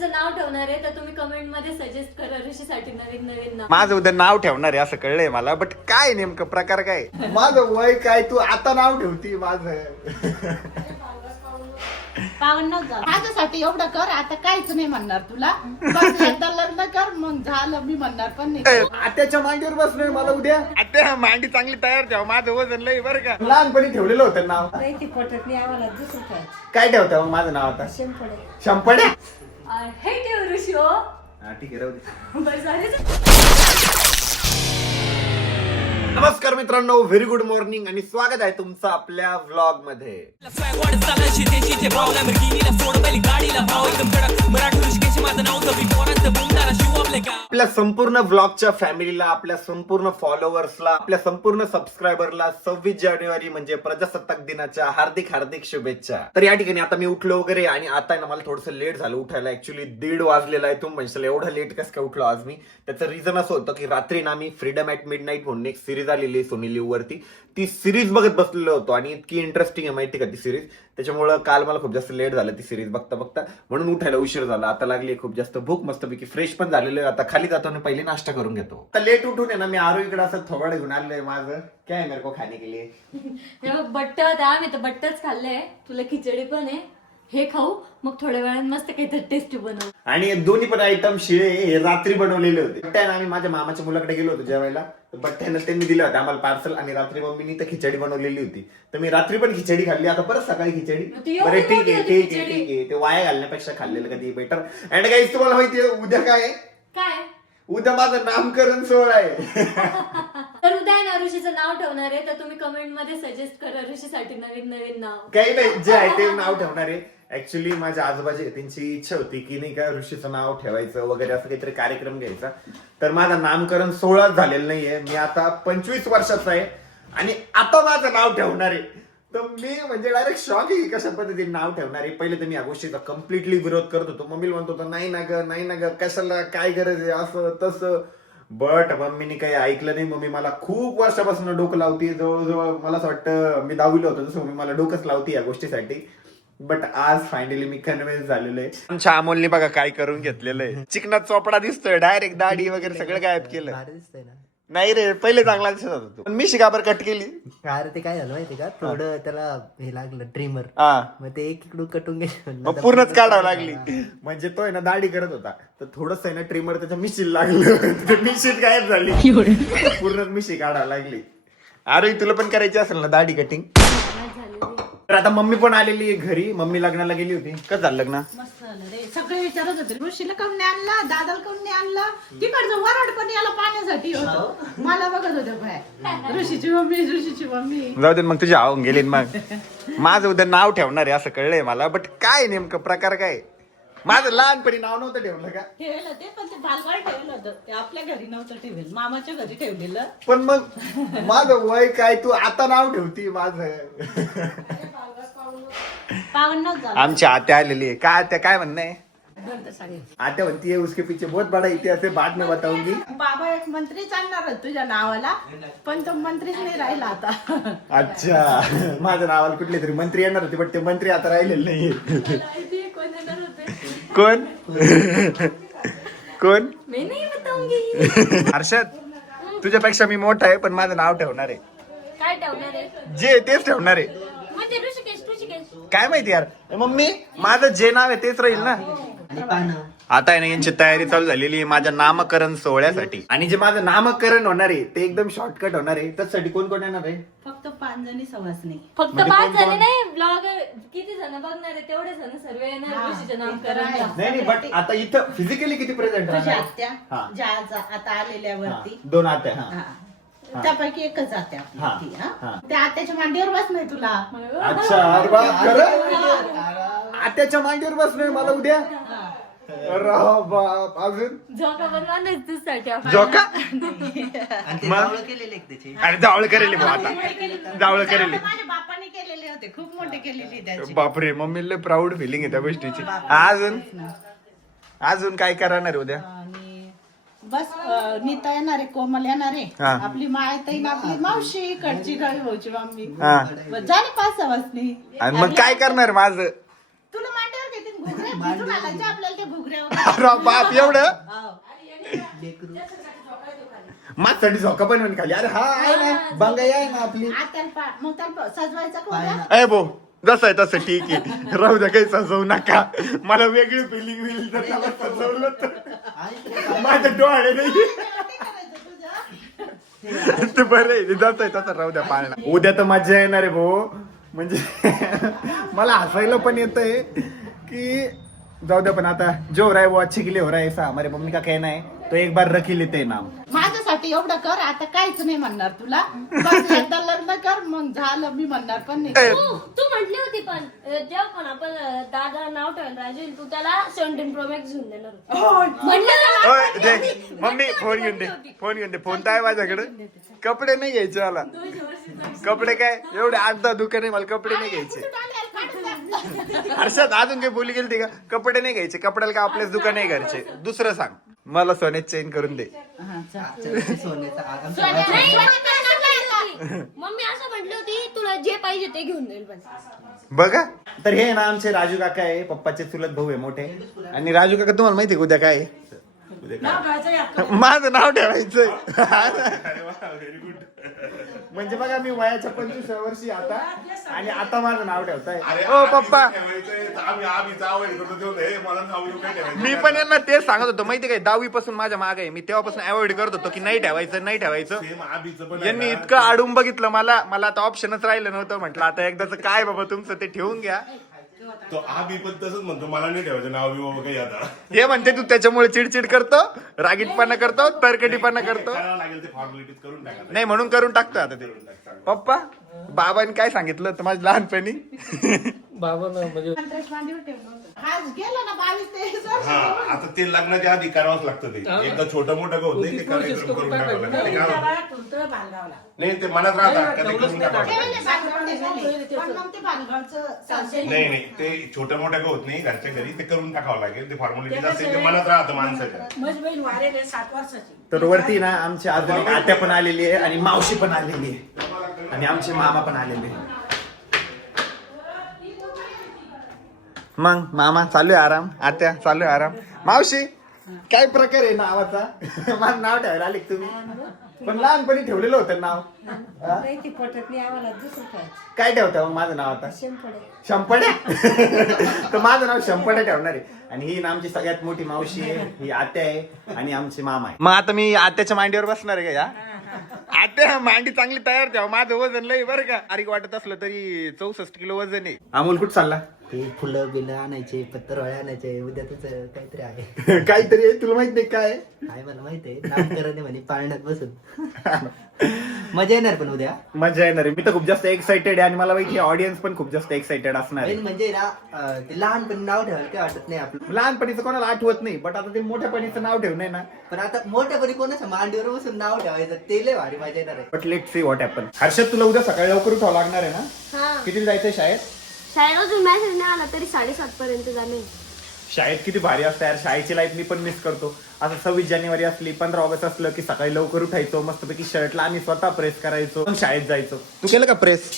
ऋषीचं नाव ठेवणार आहे तर तुम्ही कमेंट मध्ये सजेस्ट करा ऋषीसाठी नवीन नवीन नाव. माझं उद्या नाव ठेवणार आहे असं कळलंय मला, बट काय नेमकं प्रकार काय? माझं वय काय, तू आता नाव ठेवती माझं? माझ्यासाठी एवढं कर, आता काहीच नाही म्हणणार तुला. बस एकदा लग्न कर, मग झालं. मी म्हणणार पण नाही. आत्याच्या मांडीवर बसलोय मला उद्या. आत्या मांडी चांगली तयार ठेवा, माझं वजन लय बरं का. लहानपणी ठेवलेलं होतं नाव. ती पटत नाही आम्हाला, दुसरं काय. काय ठेवता मग माझं नाव आता? शेंपडे. शंपडे. हे ठेव ऋषी हो. हा ठीक आहे, राहू दे. बरं झालं. नमस्कार मित्रांनो, व्हेरी गुड मॉर्निंग आणि स्वागत आहे तुमचं आपल्या व्लॉग मध्ये. आपल्या संपूर्ण व्लॉगच्या फॅमिलीला, आपल्या संपूर्ण फॉलोअर्सला, आपल्या संपूर्ण सबस्क्रायबरला 26 जानेवारी म्हणजे प्रजासत्ताक दिनाच्या हार्दिक हार्दिक शुभेच्छा. तर या ठिकाणी आता मी उठलो वगैरे आणि आता ना मला थोडंसं लेट झालं उठायला. ऍक्च्युली 1:30 वाजलेला आहे. तुम्ही म्हणशाल एवढं लेट कसं काय उठलो आज मी? त्याचं रिझन असं होतं की रात्री ना मी फ्रीडम ॲट मिडनाईट म्हणून एक सिरीज आलेली आहे सोनी लिव्ह वरती. ती सिरीज बघत बसलेलो होतो आणि इतकी इंटरेस्टिंग आहे माहिती का ती सिरीज. त्याच्यामुळे काल मला खूप जास्त लेट झालं ती सिरीज बघता बघता, म्हणून उठायला उशीर झाला. आता लागली खूप जास्त भूक, मस्तपैकी फ्रेश पण झालेलं आहे. आता खाली जातो आणि पहिले नाश्ता करून घेतो. आता लेट उठून आहे ना मी आरोहीकडे असं थोबाड घेऊन आलोय माझं. काय मेरे को खाने के लिए बट्ट होता, आम्ही तर बट्टच खाल्लंय. तुला खिचडी पण आहे, हे खाऊ मग थोड्या वेळात मस्त काहीतरी टेस्टी बनवू. आणि दोन्ही पण आयटम शिळे हे रात्री बनवलेले होते. बट्ट्यानं आम्ही माझ्या मामाच्या मुलाकडे गेलो होतो जेवायला. बट्ट्यानं त्यांनी दिलं होतं आम्हाला पार्सल आणि रात्री मम्मीनी तर खिचडी बनवलेली होती. तर मी रात्री पण खिचडी खाल्ली, आता परत सकाळी खिचडी. बरं ठीक आहे ठीक आहे ठीक आहे, ते वाया घालण्यापेक्षा खाल्लेलं कधी बेटर. अँड गाईज तुम्हाला माहितीये उद्या काय आहे? काय? उद्या माझं नामकरण सोहळा आहे. तर उद्या आहे ना ऋषीचं नाव ठेवणार आहे तर तुम्ही कमेंट मध्ये सजेस्ट करा ऋषीसाठी नवीन नवीन नाव. काही नाही, जे आहे ते नाव ठेवणार आहे. ऍक्च्युली माझ्या आजोबाजी त्यांची इच्छा होती की नाही का ऋषीचं नाव ठेवायचं वगैरे, असं काहीतरी कार्यक्रम घ्यायचा. तर माझं नामकरण 16 झालेलं नाहीये. मी आता 25 वर्षाचा आहे आणि आता माझं नाव ठेवणार आहे. तर मी म्हणजे डायरेक्ट शॉक आहे कशा पद्धतीने नाव ठेवणार आहे. पहिले तर मी या गोष्टीचा कम्प्लिटली विरोध करत होतो. मम्मीला म्हणत होतो नाही ना ग कशाला, काय गरज आहे असं तसं. बट मम्मीने काही ऐकलं नाही. मम्मी मला खूप वर्षापासून डोकं लावती. जवळजवळ मला असं वाटतं मी 10वीला होतो तसं मम्मी मला डोकंच लावती या गोष्टीसाठी. बट आज फायनली मी कन्व्हिन्स झालेलो आहे. आमच्या अमोलने बघा काय करून घेतलेलं आहे. चिकनात चोपडा दिसतोय, डायरेक्ट दाढी वगैरे सगळं गायब केलं. नाही रे, पहिले चांगला दिसत होता तू. पण मी शिकाबर कट केली. अरे ते काय झालं माहिती का, थोडं त्याला हे लागलं ट्रिमर. मग ते एक इकडून कटून गेलं, मग पूर्णच काढावं लागली. म्हणजे तो आहे ना दाढी करत होता तर थोडस आहे ना ट्रिमर त्याच्या मिशीला लागलं. मिशीत गायब झाली, पूर्ण मिशी काढावं लागली. अरे तुला पण करायची असेल ना दाढी कटिंग? तर आता मम्मी पण आलेली आहे घरी. मम्मी लग्नाला गेली होती. कसं झालं लग्न? मस्त झालं रे. सगळे विचारत होते ऋषीला कम नाही आणला, दादाला कम नाही आणला. तिकडचं वराड पण याला पाण्यासाठी होतं. मला बघत होते बाय ऋषीची मम्मी. जाऊ दे मग, तुझी आवून गेली. मग माझं उद्या नाव ठेवणार आहे असं कळलंय मला, बट काय नेमकं प्रकार काय? माझं लहानपणी नाव नव्हतं ठेवलं का? ठेवलं ते, पण ते बालगाड ठेवलं होतं. ते आपल्या घरी नव्हतं ठेवेल, मामाच्या घरी ठेवलेलं. पण मग माझं वय काय, तू आता नाव ठेवती माझं? आमची आत्या आलेली आहे. काय आत्या काय म्हणणं आहे? आत्या म्हणतीये उसके पीछे बहुत बडा इतिहास है, बाद में बताऊंगी. बाबा एक मंत्री चालणार होता तुझ्या नावाला, पण तो मंत्रीच नाही राहिला आता. अच्छा, माझ्या नावाला कुठले तरी मंत्री येणार होते, बट ते मंत्री आता राहिलेले नाही. कोण येणार होते? कोण कोण? मी नाही बताऊंगी. हर्षद, तुझ्यापेक्षा मी मोठा आहे पण माझं नाव ठेवणार आहे. काय ठेवणार आहे? जे तेच ठेवणार आहे. म्हणजे ऋषिकेश काय माहिती यार मम्मी, माझं जे नाव आहे तेच राहील ना. आता आहे ना यांची तयारी चालू झालेली आहे माझ्या नामकरण सोहळ्यासाठी. आणि जे माझं नामकरण होणार आहे ते एकदम शॉर्टकट होणार आहे. त्यासाठी कोण कोण येणार आहे? फक्त 5 जणी सवासणी. फक्त म्हणजे 5 कोण जण कोण? नाही, ब्लॉग किती जण बघणार आहे तेवढे जण सर्व येणार ऋषीचं नामकरण. नाही बट आता इथं फिजिकली किती प्रेझेंट तुझ्या राहणार? आत्या हा. ज्या आता आलेल्यावरती 2 आत्या. हा हा. त्यापैकी एकच आत्या हा. आपली, हा. हा. त्या आत्याच्या मांडीवर बस नाही तुला. अच्छा, अरे वा, खरं? आत्याच्या मांडीवर बसलोय मला उद्या. अरे बाप, अजून झोका बनवा नाही तुझ्यासाठी आपण. जोका जावळ केलेले त्याचे. अरे जावळ करेल भाऊ, आता जावळ करेल. माझ्या बापाने केलेले होते, खूप मोठे केलेले त्याची. बापरे, मम्मीला प्राऊड फिलिंग आहे त्या गोष्टीची. अजून काय करणार उद्या? आणि बस नीता येणार आहे, कोमल येणार आहे, हा. आपली मायताईन, आपली मावशी, कडची गावी भाऊची मम्मी. हा. झाले 5 सवासणी. आणि मग काय करणार माझं? तुला मांडीवर घेते घुगऱ्या भिजून आणायच्या आपल्याला ते घुगऱ्या वगैरे. अरे बाप एवढं हो. लेकरू माझ्यासाठी झोका पण म्हणे खाली. अरे हा आहे ना बंगाई आहे ना आपली. मग त्याला सजवायचं का उद्या? ए भो जसं आहे तसं ठीक आहे. राहू द्या काही सजवू नका. मला वेगळी फिलिंग होईल जर त्याला सजवलं तर. माझे डोळे नाही ते करायचं तुझं. ते बरं आहे जसं आहे तसं राहू द्या पाळणा. उद्या तर मजा येणार आहे भाऊ. म्हणजे मला हसायला पण येतंय की जाऊ द्या. पण आता जो रहा है वो अच्छे के लिए हो रहा है ऐसा हमारे मम्मी का कहना है. तो एक बार रख ही लेते हैं नाम. माझ्यासाठी एवढं कर, आता काहीच नाही म्हणणार तुला. बस एकदा लग्न कर मग झालं. मी म्हणणार पण नाही. तू म्हटली होती पण जेव्हा पण आपण दादा नाव ठेवायला राजू तू त्याला 17 प्रो मॅक्स घेऊन देणार होती. म्हणलं ओय, दे. मम्मी फोन घेऊन दे. फोन घेऊन दे. फोन तर आहे माझ्याकडे. कपडे नाही घ्यायचे मला. कपडे काय एवढे 8-10 दुकान आहे मला. कपडे नाही घ्यायचे. हर्षद अजून काही बोली गेली का? कपडे नाही घ्यायचे. कपड्याला का आपल्याच दुकान आहे घरचे. दुसरं सांग. मला सोन्यात चेन करून दे. सोन्याचा आराम मम्मी असं म्हटली होती तुला जे पाहिजे ते घेऊन देईल पण. बघा तर हे ना आमचे राजू काका आहे. पप्पाचे चुलत भाऊ आहे मोठे. आणि राजू काका तुम्हाला माहिती आहे उद्या काय आहे? माझं नाव ठेवायचं. म्हणजे बघा मी वयाच्या 25व्या वर्षी आता आणि आता माझं नाव ठेवताय. ओ पप्पा मी पण यांना तेच सांगत होतो माहिती काय. 10वी पासून माझ्या मागे आहे. मी तेव्हापासून अवॉइड करत होतो की नाही ठेवायचं. यांनी इतकं आडून बघितलं मला आता ऑप्शनच राहिलं नव्हतं. म्हटलं आता एकदाच काय बाबा तुमचं ते ठेवून घ्या. तो आबी पण तसंच म्हणतो मला नाही ठेवायचं नाव बिव काही आता. हे म्हणते तू त्याच्यामुळे चिडचिड करतो, रागीटपणा करतो, तरकटीपणा करतो. करावं लागेल ते फॉर्मॅलिटीज करून टाका. नाही म्हणून करून टाकतो आता ते. पप्पा बाबांनी काय सांगितलं तर माझ्या लहानपणी आज गेलं ना 22-23 वर्ष. हा आता ते लग्नाच्या आधी करावंच लागतं. ते एकदा छोटं मोठं होत नाही ते करायचं करून टाकावं लागतं. ते काय होतं? नाही ते मनात राहतात का ते करून टाकावं लागतं. ठेवले भानगडचे. पण मग ते भानगडचं नाही ते छोटं मोठं होत नाही घरच्या घरी. ते करून टाकावं लागेल. ते फॉर्मॅलिटीज असते ते मनात राहतं माणसाच्या. माझी बहीण वारेल 7 वर्षाची. तर वरती ना आमची अजून एक आत्या पण आलेली आहे आणि मावशी पण आलेली आहे आणि आमचे मामा पण आलेले आहे. मग मामा चालू आहे आराम, आत्या चालू आहे आराम. मावशी काय प्रकार आहे नावाचा? माझं नाव ठेवायला आले तुम्ही पण लहानपणी ठेवलेलं होतं नाव. नाही ती पटत नाही आम्हाला दुसरं काय. काय ठेवता मग माझं नाव आता? शेंपडे. शंपड्या. तर माझं नाव शंपड्या ठेवणार आहे. आणि ही ना आमची सगळ्यात मोठी मावशी आहे, ही आत्या आहे आणि आमची मामा आहे. मग आता मी आत्याच्या मांडीवर बसणार आहे का? या आत्या मांडी चांगली तयार ठेवा. माझं वजन लय बरं का. बारीक वाटत असलं तरी 64 किलो वजन आहे. अमोल कुठं चालला? हे फुलं बिलं आणायचे, पत्तरवळे आणायचे. उद्या तुझं काहीतरी आहे. काहीतरी आहे, तुला माहित नाही काय? काय मला माहित आहे. नामकरण आहे म्हणे पाळण्यात बसून. मजा येणार पण उद्या. मजा येणार आहे. मी तर खूप जास्त एक्साइटेड आहे आणि मला माहिती ऑडियन्स पण खूप जास्त एक्साइटेड असणार आहे. मेन म्हणजे ना ते लहानपणी नाव ठेवायला काय वाटत नाही आपलं. लहानपणीचं कोणाला आठवत नाही बट आता ते मोठ्यापणीचं नाव ठेवणं आहे ना. पण आता मोठ्यापणी कोणाच्या मांडीवर बसून नाव ठेवायचं ते लय भारी मजा येणार आहे. But let see what happen. Harshad तुला उद्या सकाळी लवकर उठावं लागणार आहे ना? हा किती जायचंय शाळेत? शाळेत अजून मेसेज नाही आला तरी 7:30 पर्यंत जाणे. शाळेत किती भारी असतं यार. शाळेची लाईफ मी पण मिस करतो. असं 26 जानेवारी असली, 15 ऑगस्ट असलं की सकाळी लवकर उठायचो, मस्तपैकी शर्टला आम्ही स्वतः प्रेस करायचो, शाळेत जायचो. तू केलं का प्रेस?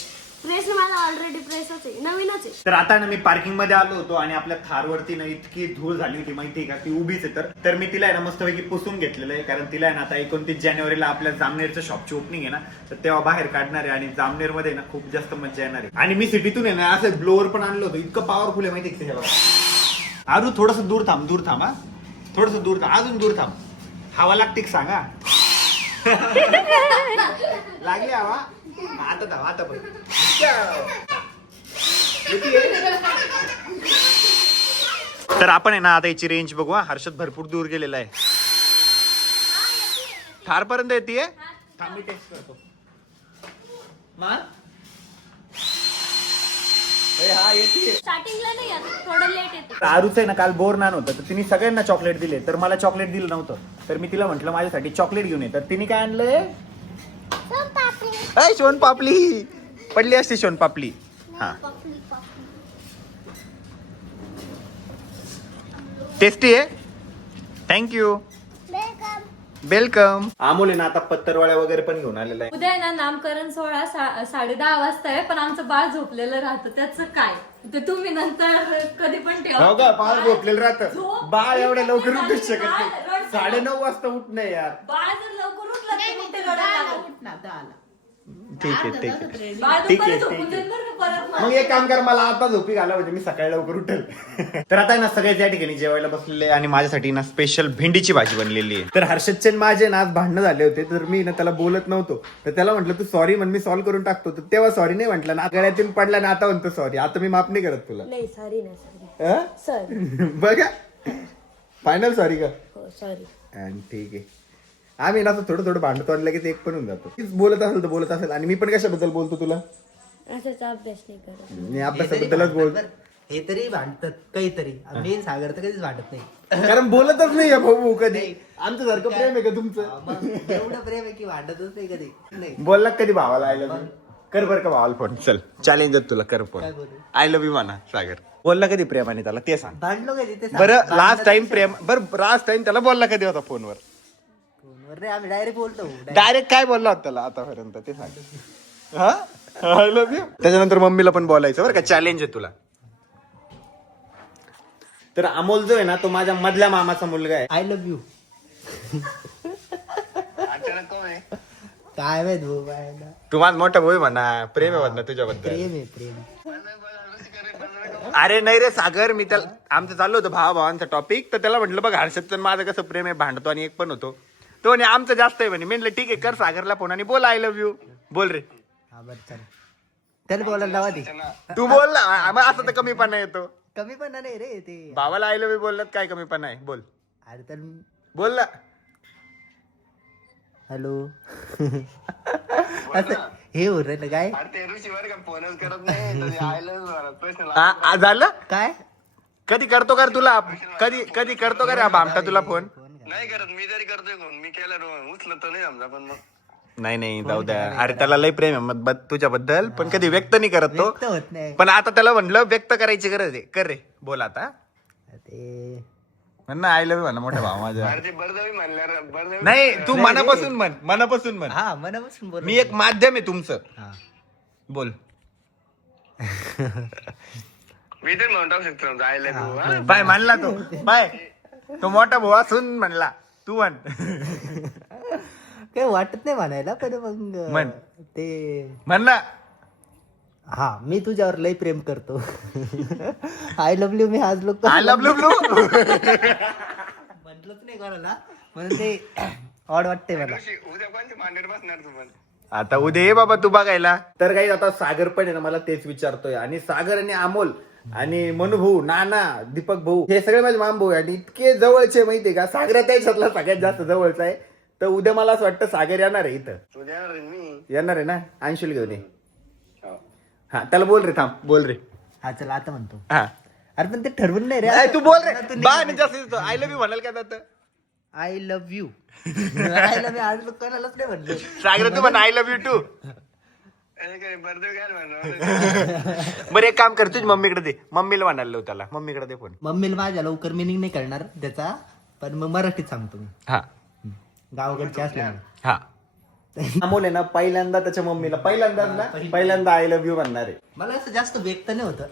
प्रेस माझा ऑलरेडी प्रेसच आहे, नवीनच आहे. तर आता ना मी पार्किंग मध्ये आलो होतो आणि आपल्या थारवरती ना इतकी धूळ झाली होती माहितीये का, ती उभीच आहे. तर मी तिला आहे ना मस्तपैकी पुसून घेतलेलं आहे, कारण तिला आहे ना आता 29 जानेवारीला आपल्या जामनेरच्या शॉपची ओपनिंग आहे ना, तर तेव्हा बाहेर काढणार आहे आणि जामनेर मध्ये ना खूप जास्त मजा येणार आहे. आणि मी सिटीतून आहे ना असं ब्लोअर पण आणलं होतं, इतकं पॉवरफुल आहे माहिती आहे का. अजून थोडस दूर थांब हा, थोडस दूर थांब, अजून दूर थांब. हवा लागते सांगा. लागली हवा. आता धाव, आता पण तर आपण आहे ना आता याची रेंज बघू. हर्षद भरपूर दूर गेलेला आहे. थार पर्यंत येते. थांब मी टेस्ट करतो. हा येते. स्टार्टिंगला नाही येत, थोडं लेट येते. आरूच आहे ना काल बोर नान होतं, तर तिने सगळ्यांना चॉकलेट दिले, तर मला चॉकलेट दिलं नव्हतं. तर मी तिला म्हटलं माझ्यासाठी चॉकलेट घेऊन ये. तर तिने काय आणलंय? सोन पापली पडली असते. सोन पापली. हा टेस्टी आहे. थँक्यू. वेलकम. अमोल आहे ना आता पत्तरवाळ्या वगैरे पण घेऊन आलेला आहे. उद्या आहे ना नामकरण सोहळा 10:30 वाजता आहे, पण आमचं बाळ झोपलेलं राहतं. त्याचं काय ते तुम्ही नंतर कधी पण ठेवा. हो का बाळ झोपलेलं राहतं. झोप- बाळ एवढ्या लवकर उठू शकत बाळ नाही. रडतं. 9:30 वाजता उठणं यार. बाळ जर लवकर उठलं तर मग ते रडायला लागतं. उठ ना 10 ला. ठीक आहे ठीक आहे. बाळ ठीक आहे, दुपारी ठीक झोपून जाईल बरं का परत मग एक काम कर, मला आता झोपी घाला म्हणजे मी सकाळी लवकर उठेल. तर आता आहे ना सगळ्याच या ठिकाणी जेवायला बसलेले आणि माझ्यासाठी ना स्पेशल भेंडीची भाजी बनलेली आहे. तर हर्षदचे आणि माझे ना आज भांडणं झाले होते, तर मी ना त्याला बोलत नव्हतो. तर त्याला म्हटलं तू सॉरी म्हण, मी सॉल्व्ह करून टाकतो. तर तेव्हा सॉरी नाही म्हटलं ना, गळ्यातून पडला ना, आता म्हणतो सॉरी. आता मी माफ नाही करत तुला. नाही सॉरी ना सॉरी हं? सॉरी बघा फायनल सॉरी का. हो सॉरी. आणि ठीक आहे, आम्ही ना असं थोडं थोडं भांडतो आणि लगेच एक पण होऊन जातो. तीच बोलत असेल तर बोलत असेल. आणि मी पण कशाबद्दल बोलतो तुला, असाच अभ्यास नाही करत. मी अभ्यासाबद्दलच बोलतो. हे तरी भांडतात काहीतरी. मी आणि सागर तर कधीच भांडत नाही. कारण बोलतच नाही भाऊ कधी. आमचं सारखं प्रेम आहे का तुमचं. मग एवढं प्रेम आहे की भांडतच नाही कधी. नाही बोलला कधी भावाला आय लव्ह यू. कर बरं का भावाला फोन. चल चॅलेंज तुला, कर फोन. काय बोलू? आय लव्ह यू म्हणा सागर. बोलला कधी प्रेमाने त्याला ते सांग भांडलो कधी ते सांग. बरं. लास्ट टाइम प्रेम बरं लास्ट टाइम त्याला बोलला कधी होता फोनवर. फोनवर रे आम्ही डायरेक्ट बोलतो. डायरेक्ट काय बोलला होता त्याला आतापर्यंत ते सांग. हा आय लव्ह यू. त्याच्यानंतर मम्मीला पण बोलायचं बरं का. चॅलेंज आहे तुला. तर अमोल जो आहे ना तो माझ्या मधल्या मामाचा मुलगा आहे. I love you. काय माहित भाऊ बायला. तू माझा मोठा भाऊ आहे म्हणा. प्रेम आहे म्हणा तुझ्याबद्दल. प्रेम आहे प्रेम. अरे नाही रे सागर, मी त्याला आमचं चाललं होतं भावांचा टॉपिक. तर त्याला म्हटलं बघ हर्षद माझं कसं प्रेम आहे, भांडतो आणि एक पण होतो. तो म्हणे आमचं जास्त आहे म्हणे. मी म्हणलं ठीक आहे, कर सागरला फोन आणि बोल आय लव्ह यू. बोल रे. हा बरं चल. त्याला बोलायला लावा ती. तू बोल ना. मग असं तर कमीपणा येतो. कमी पण नाही रे ते. भावाला आय लव्ह यू बोललात काय कमीपणा आहे. बोल अरे तर बोल ना. हॅलो. असं हे हो रे काय झालं काय कधी करतो का रे तुला. कधी कधी करतो का रे हा भामटा तुला फोन. नाही करत. मी जरी करतोय फोन, मी केला उचलत तर नाही समजा. पण मग नाही नाही जाऊ द्या. अरे त्याला लय प्रेम आहे तुझ्याबद्दल, पण कधी व्यक्त नाही करत तो. व्यक्त होत नाही पण आता त्याला म्हणलं व्यक्त करायची गरज आहे. कर रे बोल आता. ते. म्हण ना आय लव्ह यू म्हणा मोठा भाव माझा. अरे ते बरदावी म्हणल्यावर बरदावी नाही तू मनापासून म्हण. मनापासून म्हण. हा मनापासून बोल. मी एक माध्यम आहे तुमचं. हा. बोल. मी तर म्हणून टाकू शकतो आय लव्ह यू. बाय म्हणला तो. बाय तो मोठा भाऊ असून म्हणला. तू म्हण. काही वाटत नाही म्हणायला पण मग म्हण. ते म्हण ना. हा मी तुझ्यावर लय प्रेम करतो. I love you. मी आज लोक आय लव्ह यू. म्हटलंच नाही कोणाला म्हणून ते ऑड वाटते मला. उद्या कोणते मांडीवर बसणार तू पण. आता उद्या ये बाबा तू बघायला. तर काही आता सागर पण आहे ना मला तेच विचारतोय. आणि सागर आणि अमोल आणि मनु भाऊ, नाना, दीपक भाऊ हे सगळे माझे माम भाऊ आहे. आणि इतके जवळचे माहितीये का. सागर त्याच्यातला सगळ्यात जास्त जवळचा आहे. तर उद्या मला असं वाटतं सागर येणार आहे इथं. उद्या येणार आहे मी. येणार आहे ना. अंशुल घेऊन ये. हा त्याला बोल रे. थांब बोल रे. हा चला आता म्हणतो. हा अरे पण ते ठरवून नाही रे. तू बोल रे. आय लव्ह यू म्हणाल का आता. I love you. I love you आज लोक कोणालाच नाही म्हणलं. सागर तू म्हण आय लव्ह यू टू. अरे काय बरदावी काय म्हणणार. बरं एक काम कर, तुझी मम्मीकडे दे. मम्मीला म्हणायला लावू त्याला. मम्मीकडे दे फोन. मम्मीला माझ्या लवकर मिनिंग नाही करणार त्याचा, पण मग मराठीत सांगतो मी. हा गावाकडचे असल्यामुळे. हा. अमोल आहे ना पहिल्यांदा त्याच्या मम्मीला पहिल्यांदा आय लव्ह यू म्हणणार आहे. मला असं जास्त व्यक्त नाही होत.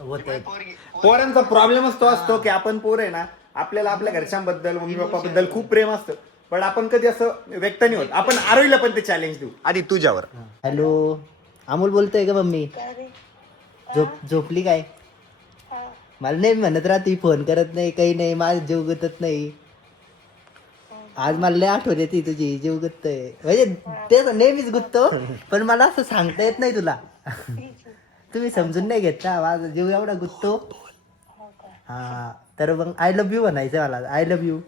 पोरांचा प्रॉब्लेमच तो असतो की आपण पोर आहे ना आपल्याला आपल्या घरच्यांबद्दल मम्मी पप्पाबद्दल खूप प्रेम असतं, पण आपण कधी असं व्यक्त नाही होत. आपण आरोहीला पण ते चॅलेंज देऊ आधी तुझ्यावर. हॅलो अमोल बोलतोय का मम्मी. झोपली काय. मला नाही म्हणत राहते फोन करत नाही काही नाही. माझं जीव गुतत नाही. आज मला लय आठवण येते तुझी. जीव गुततोय म्हणजे तेच नेहमीच गुततो, पण मला असं सांगता येत नाही तुला. तुम्ही समजून नाही घेत ना. माझा जीव एवढा गुततो. हा तर मग आय लव्ह यू म्हणायचं मला. I love you.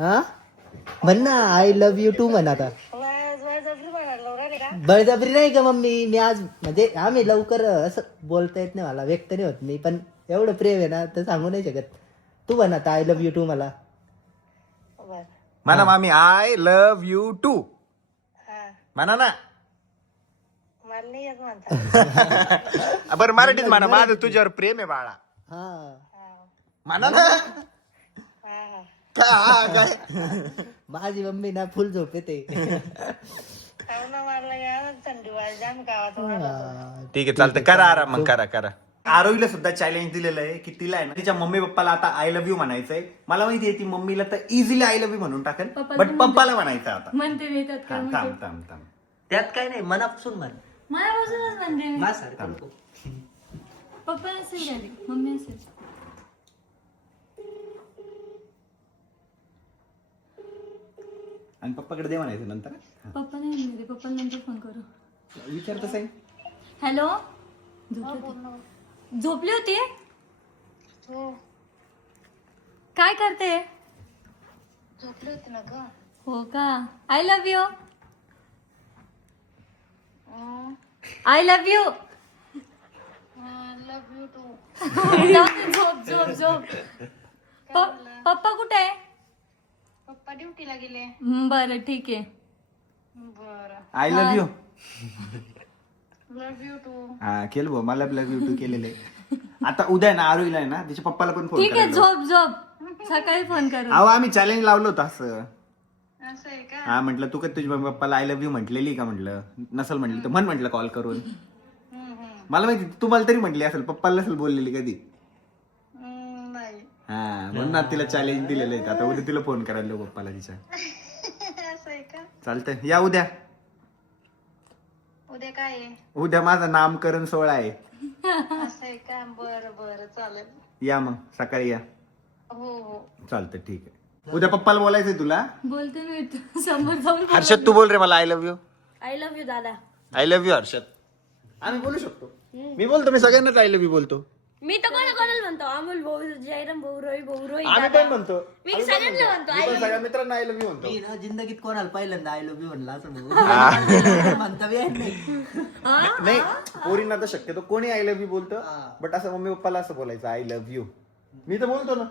हा म्हण ना आय लव्ह यू टू म्हण आता. बळजबरी नाही का मम्मी. मी आज म्हणजे आम्ही लवकर असं बोलता येत नाही मला. व्यक्त नाही होत मी, पण एवढं प्रेम आहे ना तर सांगू नाही शकत. तू म्हण आता आय लव्ह यू टू मला. म्हणा मामी आय लव्ह यू टू म्हणा ना. बरं मराठीत म्हणा. माझं तुझ्यावर प्रेम आहे बाळा. हा म्हणा ना. काय माझी मम्मी ना फुल झोप येते. ठीक आहे चालतं, करा आराम मग, करा. आरोहीला सुद्धा चॅलेंज दिलेलं आहे की तिला आहे ना तिच्या मम्मी पप्पाला आता आय लव्ह यू म्हणायचंय. मला माहिती आहे ती मम्मीला तर इझिली आय लव्ह यू म्हणून टाकेल, बट पप्पाला म्हणायचं आता. म्हणते मी त्यात काय म्हणते. थांब. त्यात काय नाही, मनापासून म्हण. माझ्यापासूनच म्हणते मी. माझ्यासारखं नको. पप्पा असेल घरी, मम्मी असेल. आणि पप्पाकडे दे म्हणायचं नंतर. पप्पा नाही म्हणते, पप्पा नंतर फोन करू. विचार तसं आहे. हॅलो, झोपली होती? काय करते? झोपली होती ना ग. हो का? I love you. I love you. Love you too. झोप. पप्पा कुठे आहे? पप्पा ड्युटीला गेले. बरं ठीक आहे. बरं. I love you. Love you too. हा केलं भाऊ, मला लव्ह यू टू केलेले. आता उद्या ना आरोहीला आहे ना तिच्या पप्पाला पण फोन ठीक आहे, करायला. झोप. सकाळी फोन करू. अहो आम्ही चॅलेंज लावलं होतं असं. असं आहे का? हा म्हटलं तू का तुझ्या पप्पाला आय लव्ह यू म्हटलेली का म्हटलं. नसल म्हटलं तर म्हटलं कॉल करून. मला माहिती तुम्हाला तरी म्हटली असेल, पप्पाला नसेल बोललेली कधी. नाही. हा म्हणून आता तिला चॅलेंज दिलेलं आहे. आता उद्या तिला फोन करायला लावू पप्पाला तिच्या. असं आहे का? चालतंय, या उद्या. उद्या काय आहे? उद्या माझं नामकरण सोहळा आहे. असं आहे का? बरं चालेल. या मग सकाळी या. हो. चालतं ठीक आहे. उद्या पप्पाला बोलायचंय तुला. बोलते मी समोर जाऊन. हर्षद तू बोल रे मला I love you. I love you दादा. I love you Harshad. आम्ही बोलू शकतो. मी बोलतो, मी सगळ्यांनाच आय लव्ह यू बोलतो. मी तर कोणाला म्हणतो, अमोल भाऊ, जयराम भाऊ, रोहित आम्ही पण म्हणतो. मी सगळ्यांना म्हणतो मी पण सगळ्या मित्रांना आय लव्ह यू म्हणतो. मी ना जिंदगीत कोणाला पहिल्यांदा आय लव्ह यू म्हणला असं म्हणता बी येत नाही. नाही पोरींना तर शक्यतो कोणी आय लव्ह यू बोलतं, बट असं मम्मी पप्पाला असं बोलायचं आय लव्ह यू. मी तर बोलतो ना,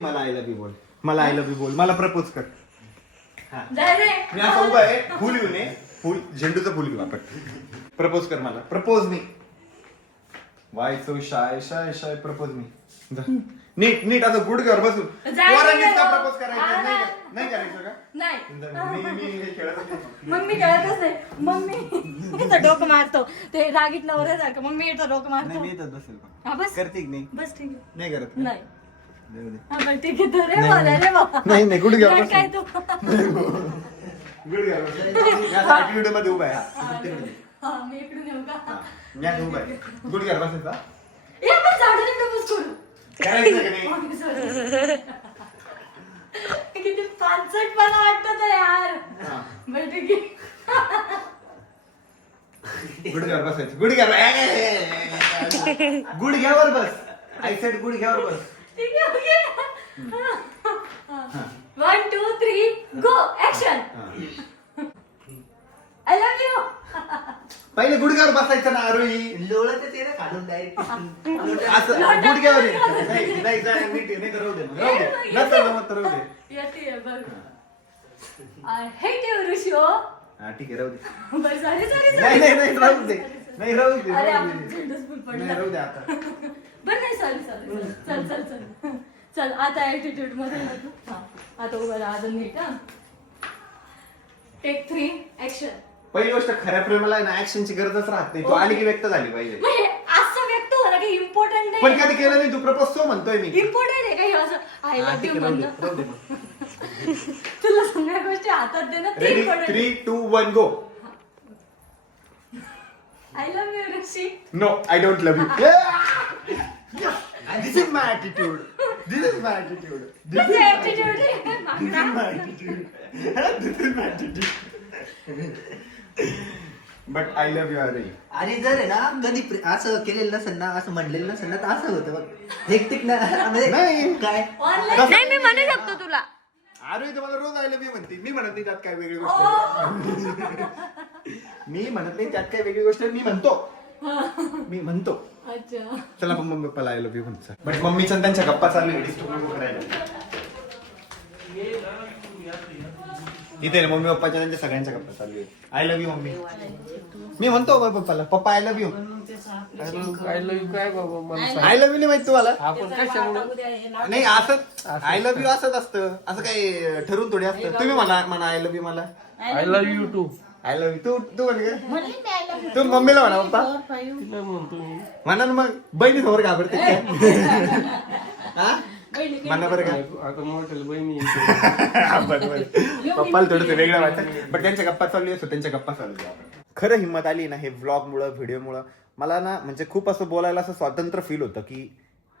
मला आय लव्ह यू बोल, मला आय लव्ह यू बोल, मला प्रपोज कर. मी असं उभा आहे, फुल घेऊन ये, फुल झेंडूचं फुल घेऊ आपण. प्रपोज कर मला, propose me. Why so shy shy shy propose me. नीट असं गुडघ्यावर बसून पोरांनीच का प्रपोज करायचं नाही करायचं का? नाही मी हे खेळतच नाही. मग मी खेळतच नाही. मग मी इथं डोकं मारतो ते रागीट नवऱ्यासारखं. मग मी इथं डोकं नाही मारतो. मी येतच बसेल. हा बस करते की नाही? बस ठीक आहे. नाही करत का? नाही जाऊ दे. हा बरं ठीक आहे. तर रे बोला रे बाबा. नाही गुडघ्यावर काय बसून. तू गुडघ्यावर बसून. या ऍटिट्यूड मध्ये उभा आहे हा. हा मी इकडून येऊ का? या उभा आहे. गुडघ्यावर बसायचा. ए आपण झाडून प्रपोज करू. करायचं का नाही? किती पानसटपणा वाटत यार. हा. बरं ठीक आहे. गुडघ्यावर बसायचं. गुडघ्यावर बस. आय सेड गुडघ्यावर बस. ठीक आहे okay. 1 2 3 go action. I love you. पहिले गुडघ्यावर बसायचं ना आरोही. लोळतच आहे ना खालून डायरेक्ट. असं गुडघ्यावर ये. नाही जा, नीट ये. नाही तर राहू दे मग. राहू दे. नसेल जमत तर राहू दे. येते बघ. I hate you Risho. हा ठीक आहे राहू दे. बरं सॉरी नाही राहू दे. नाही राहू दे. अरे राहू आपण दे. झेंडूच फुल नाही पडला. राहू दे आता. बरं नाही सॉरी चल आता ऍटिट्यूड मध्ये नको. हा आता उभं राहा अजून नीट. हा टेक 3 ऍक्शन. पहिली गोष्ट खऱ्या प्रेमाला आहे ना ऍक्शनची गरजच राहत नाही. तू आली की व्यक्त झाली पाहिजे. मग हे असं व्यक्त होणं काही इम्पॉर्टंट नाही. पण कधी केलं नाही तू प्रपोज सो म्हणतोय मी. इम्पॉर्टंट आहे काही असं आय लव्ह यू म्हणणं. राहू दे मग. तुला सगळ्या गोष्टी हातात दे ना ते ready important. 3 2 1 go. I love you Rishi. No, I don't love you. This is my attitude. This is my attitude. This is कसं my attitude आहे? This is my attitude. This is my attitude. But I love you, Ari. आणि जर आहे ना कधी असं केलेलं नसेल ना, असं म्हणलेलं नसेल ना, तर असं होतं बघ. हेक्टिक ना म्हणजे नाही. काय Online नाही मी म्हणू शकतो तुला. आरोही तुम्हाला रोज आय लव्ह यू म्हणते. मी म्हणत नाही त्यात काय वेगळी गोष्ट आहे. मी म्हणत नाही त्यात काय वेगळी गोष्ट आहे. मी म्हणतो. अच्छा. चला पण मम्मी पप्पाला आय लव्ह यू म्हणतो. बट मम्मीच्या त्यांच्या गप्पा चालू आहे. डिस्टर्ब नको करायला. इथे मम्मी पप्पाच्या त्यांच्या सगळ्यांच्या गप्पा चालू आहे. I love you mummy. मी म्हणतो बा पप्पाला, पप्पा आय लव्ह यू. काय बाबा मला आय लव्ह यू नाही माहित तुम्हाला? आपण कशामुळे नाही असंच आय लव्ह यू असंच असतं, असं काही ठरवून थोडी असतं. तुम्ही म्हणा आय लव्ह यू मला. I love you too I love you. तू म्हण का? तू मम्मीला म्हणा पप्पा तिला म्हणतो मी. म्हणा ना मग. बहिणी समोर घाबरते काय? हा म्हणा बरं का. आता मोठ्या बहिणी पप्पाला थोडंसं वेगळं वाटतं, पण त्यांच्या गप्पा चालू असतो, त्यांच्या गप्पा चालू आहे. खरं हिंमत आली ना हे व्लॉगमुळं, व्हिडिओमुळं. मला ना म्हणजे खूप असं बोलायला असं स्वातंत्र्य फील होतं की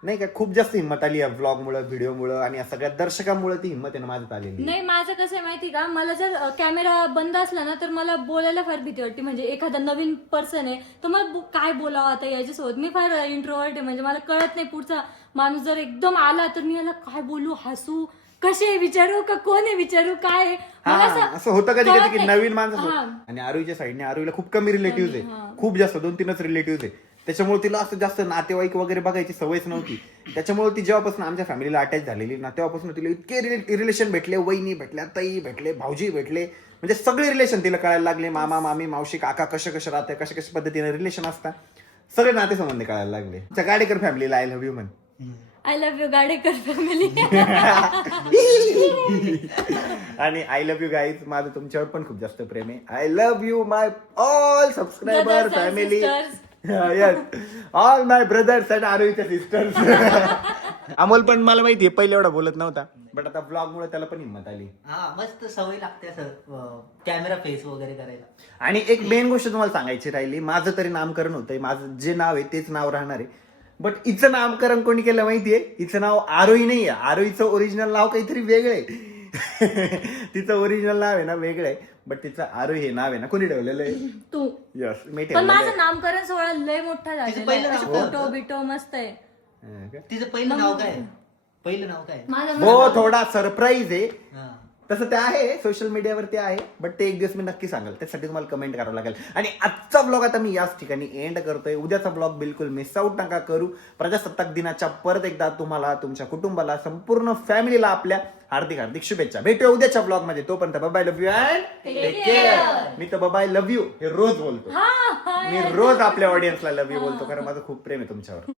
नाही का, खूप जास्त हिंमत आली या व्लॉगमुळं, व्हिडिओमुळं आणि या सगळ्या दर्शकांमुळे ती हिंमत आहे ना माझ्यात आलेली. नाही, माझं कसं आहे माहिती का, मला जर कॅमेरा बंद असला ना तर मला बोलायला फार भीती वाटते. म्हणजे एखादा नवीन पर्सन आहे तर मला काय बोलावं आता याच्यासोबत. मी फार इंट्रोवर्ट आहे, म्हणजे मला कळत नाही पुढचा माणूस जर एकदम आला तर मी याला काय बोलू, हसू, कसे विचारू का कोण आहे विचारू काय. असं होतं कधी कधी की नवीन माणसं. आणि आरुईच्या साईडने आरुईला खूप कमी रिलेटिव्ह आहे, खूप जास्त 2-3च रिलेटिव्ह आहे. त्याच्यामुळे तिला असं जास्त नातेवाईक वगैरे बघायची सवयच नव्हती. त्याच्यामुळे ती जेव्हापासून आमच्या फॅमिलीला अटॅच झालेली ना तेव्हापासून तिला इतके रिलेशन भेटले, वहिनी भेटल्या, ताई भेटले, भाऊजी भेटले, म्हणजे सगळे रिलेशन तिला कळायला लागले. मामा मामी मावशी काका कसे राहते, कशा पद्धतीने रिलेशन असतात, सगळे नातेसंबंध कळायला लागले. गाडेकर फॅमिलीला आय लव्ह यू म्हण. I love you Gadekar family. आणि आय लव्ह यू गाईज, माझं तुमच्यावर पण खूप जास्त प्रेम आहे. I love you my all subscriber family. Yes, all my brothers and आरोहीच्या सिस्टर्स. अमोल पण मला माहितीये पहिले एवढा बोलत नव्हता, बट आता ब्लॉग मुळे त्याला पण हिंमत आली. हा मस्त सवय लागते असं कॅमेरा फेस वगैरे करायला. आणि एक मेन गोष्ट तुम्हाला सांगायची राहिली, माझं तरी नामकरण होतंय, माझं जे नाव आहे तेच नाव राहणार आहे. बट हिचं नामकरण कोणी केलं माहितीये? हिचं नाव आरोही नाहीये. आरोहीचं ओरिजिनल नाव काहीतरी वेगळं आहे. तिचं ओरिजिनल नाव आहे ना वेगळं आहे, बट तिचं आरोही हे नाव आहे ना कोणी ठेवलेलं आहे? तू. यस, मी पण ठेवलेलं माझं आहे. नामकरण सोहळा लय मोठा पहिलं झालेला, नाव काय फोटो बिटो मस्त आहे. तिचं पहिलं नाव काय? पहिलं नाव काय? माझं हो, थोडा सरप्राईज आहे हा. तसं ते आहे, सोशल मीडियावरती आहे, बट ते एक दिवस मी नक्की सांगेल. त्यासाठी तुम्हाला कमेंट करावं लागेल. आणि आजचा ब्लॉग आता मी याच ठिकाणी एंड करतोय. उद्याचा ब्लॉग बिलकुल मिस आउट नका करू. प्रजासत्ताक दिनाच्या परत एकदा तुम्हाला, तुमच्या कुटुंबाला, संपूर्ण फॅमिलीला आपल्या हार्दिक हार्दिक शुभेच्छा. भेटूया उद्याच्या ब्लॉग मध्ये. तोपर्यंत bye love you and take care. मी तर बाय लव्ह यू हे रोज बोलतो. मी रोज आपल्या ऑडियन्सला लव्ह यू बोलतो, कारण माझं खूप प्रेम आहे तुमच्यावर.